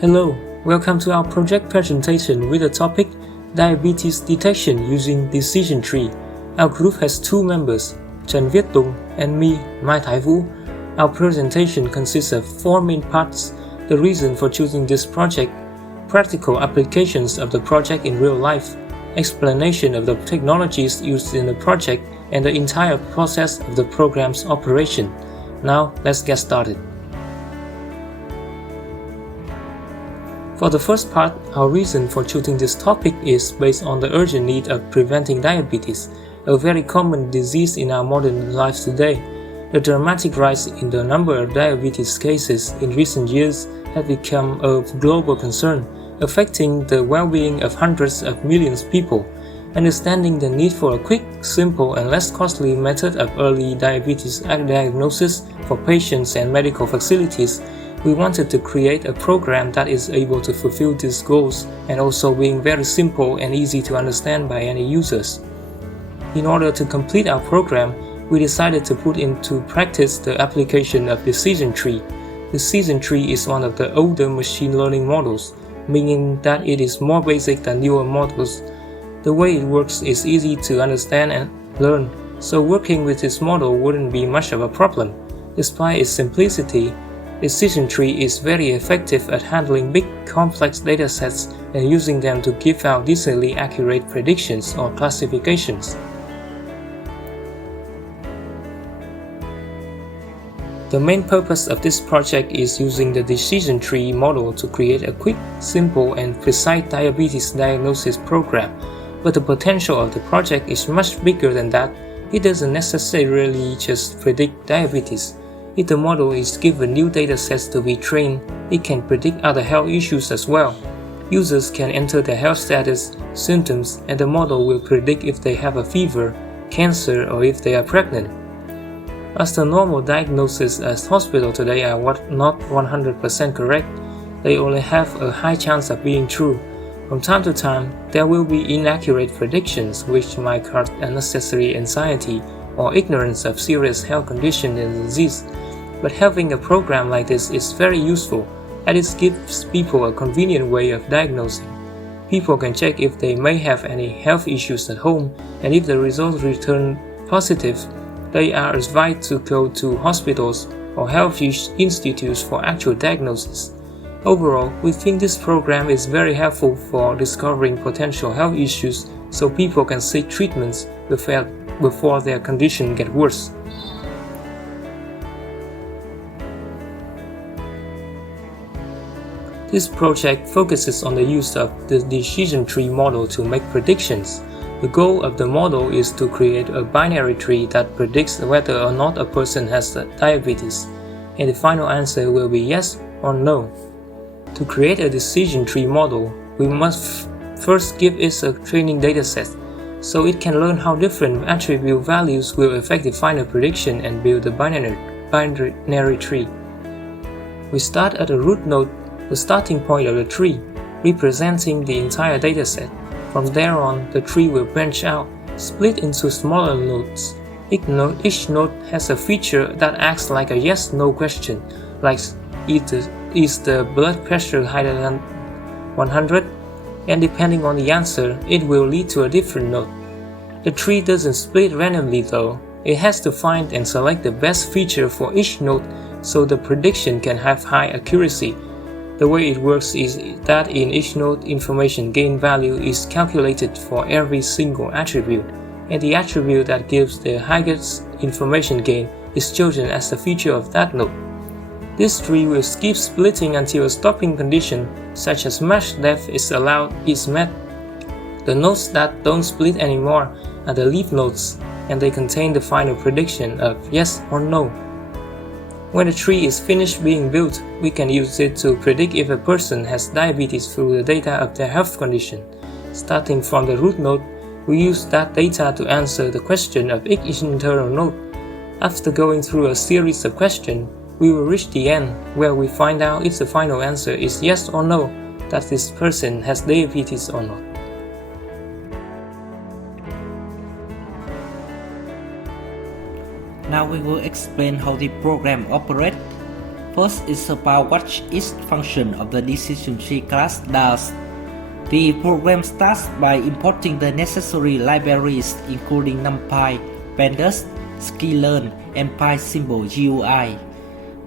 Hello, welcome to our project presentation with the topic Diabetes Detection using Decision Tree. Our group has two members, Trần, Viết, Tùng, and me, Mai Thái Vũ. Our presentation consists of four main parts: the reason for choosing this project, practical applications of the project in real life, explanation of the technologies used in the project, and the entire process of the program's operation. Now, let's get started. For the first part, our reason for choosing this topic is based on the urgent need of preventing diabetes, a very common disease in our modern lives today. The dramatic rise in the number of diabetes cases in recent years has become a global concern, affecting the well-being of hundreds of millions of people. Understanding the need for a quick, simple, and less costly method of early diabetes diagnosis for patients and medical facilities, we wanted to create a program that is able to fulfill these goals and also being very simple and easy to understand by any users. In order to complete our program, we decided to put into practice the application of Decision Tree. Decision Tree is one of the older machine learning models, meaning that it is more basic than newer models. The way it works is easy to understand and learn, so working with this model wouldn't be much of a problem. Despite its simplicity, Decision Tree is very effective at handling big, complex datasets and using them to give out decently accurate predictions or classifications. The main purpose of this project is using the Decision Tree model to create a quick, simple, and precise diabetes diagnosis program. But the potential of the project is much bigger than that. It doesn't necessarily just predict diabetes. If the model is given new datasets to be trained, it can predict other health issues as well. Users can enter their health status, symptoms, and the model will predict if they have a fever, cancer, or if they are pregnant. As the normal diagnoses at hospital today are not 100% correct, they only have a high chance of being true. From time to time, there will be inaccurate predictions which might cause unnecessary anxiety or ignorance of serious health condition and disease. But having a program like this is very useful, as it gives people a convenient way of diagnosing. People can check if they may have any health issues at home, and if the results return positive, they are advised to go to hospitals or health institutes for actual diagnosis. Overall, we think this program is very helpful for discovering potential health issues so people can seek treatments before their condition gets worse. This project focuses on the use of the Decision Tree model to make predictions. The goal of the model is to create a binary tree that predicts whether or not a person has diabetes, and the final answer will be yes or no. To create a Decision Tree model, we must first give it a training dataset, so it can learn how different attribute values will affect the final prediction and build a binary tree. We start at the root node, the starting point of the tree, representing the entire dataset. From there on, the tree will branch out, split into smaller nodes. Each node has a feature that acts like a yes-no question, like is the blood pressure higher than 100? And depending on the answer, it will lead to a different node. The tree doesn't split randomly though. It has to find and select the best feature for each node so the prediction can have high accuracy. The way it works is that in each node, information gain value is calculated for every single attribute, and the attribute that gives the highest information gain is chosen as the feature of that node. This tree will keep splitting until a stopping condition, such as match depth, is met. The nodes that don't split anymore are the leaf nodes, and they contain the final prediction of yes or no. When the tree is finished being built, we can use it to predict if a person has diabetes through the data of their health condition. Starting from the root node, we use that data to answer the question of each internal node. After going through a series of questions, we will reach the end, where we find out if the final answer is yes or no, that this person has diabetes or not. Now we will explain how the program operates. First is about what each function of the decision tree class does. The program starts by importing the necessary libraries including NumPy, Pandas, sklearn, and PySymple GUI.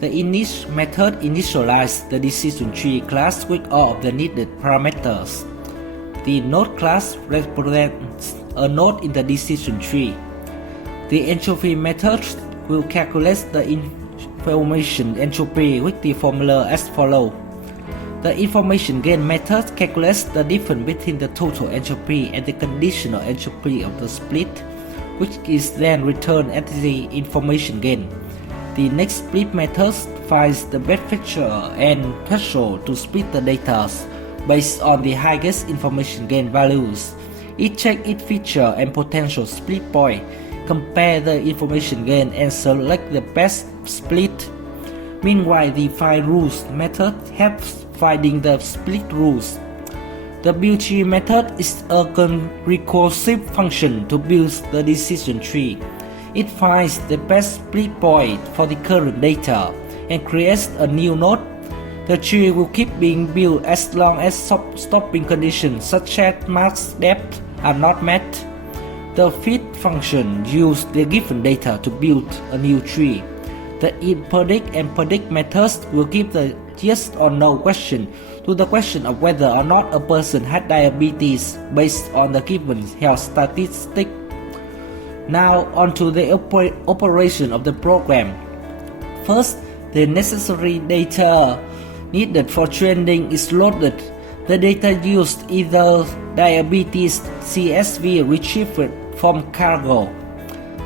The init method initializes the decision tree class with all of the needed parameters. The node class represents a node in the decision tree. The entropy method will calculate the information entropy with the formula as follows. The information gain method calculates the difference between the total entropy and the conditional entropy of the split, which is then returned at the information gain. The next split method finds the best feature and threshold to split the data based on the highest information gain values. It checks its feature and potential split point, compare the information gain, and select the best split. Meanwhile, the find rules method helps finding the split rules. The build tree method is a recursive function to build the decision tree. It finds the best split point for the current data and creates a new node. The tree will keep being built as long as stopping conditions such as max depth are not met. The fit function uses the given data to build a new tree. The predict and predict methods will give the yes or no question to the question of whether or not a person had diabetes based on the given health statistic. Now onto the operation of the program. First, the necessary data needed for training is loaded. The data used either diabetes CSV retrieved from cargo.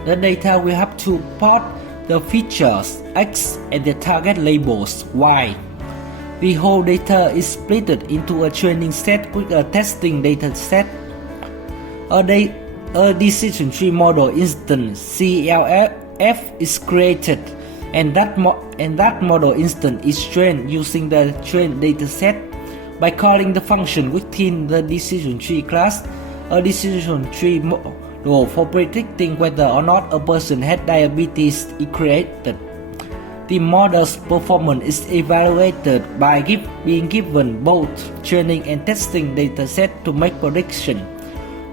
The data will have to port the features X and the target labels Y. The whole data is split into a training set with a testing data set. A decision tree model instance CLF is created, and that model instance is trained using the trained dataset by calling the function within the decision tree class. A decision tree model for predicting whether or not a person had diabetes is created. The model's performance is evaluated by being given both training and testing dataset to make prediction.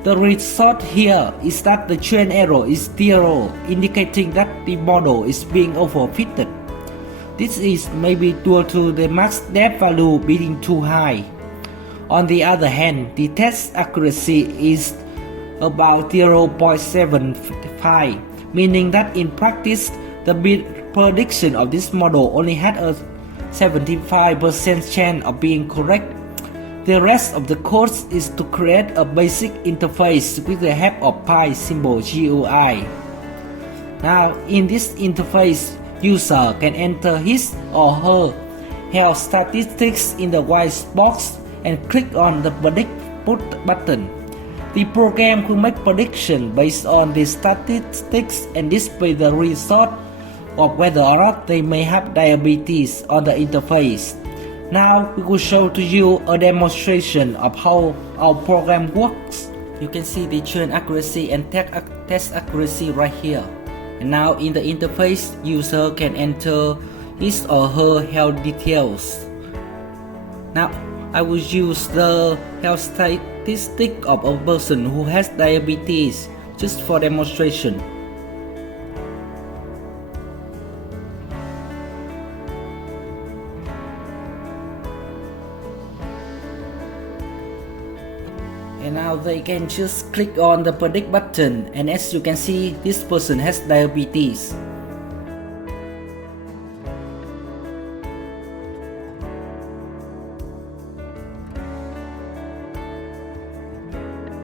The result here is that the train error is 0, indicating that the model is being overfitted. This is maybe due to the max depth value being too high. On the other hand, the test accuracy is about 0.75, meaning that in practice, the prediction of this model only had a 75% chance of being correct. The rest of the code is to create a basic interface with the help of PySymple GUI. Now, in this interface, user can enter his or her health statistics in the white box and click on the predict button. The program could make prediction based on the statistics and display the result of whether or not they may have diabetes on the interface. Now we will show to you a demonstration of how our program works. You can see the train accuracy and test accuracy right here. And now in the interface, user can enter his or her health details. Now I will use the health statistic of a person who has diabetes just for demonstration. And now they can just click on the predict button, and as you can see, this person has diabetes.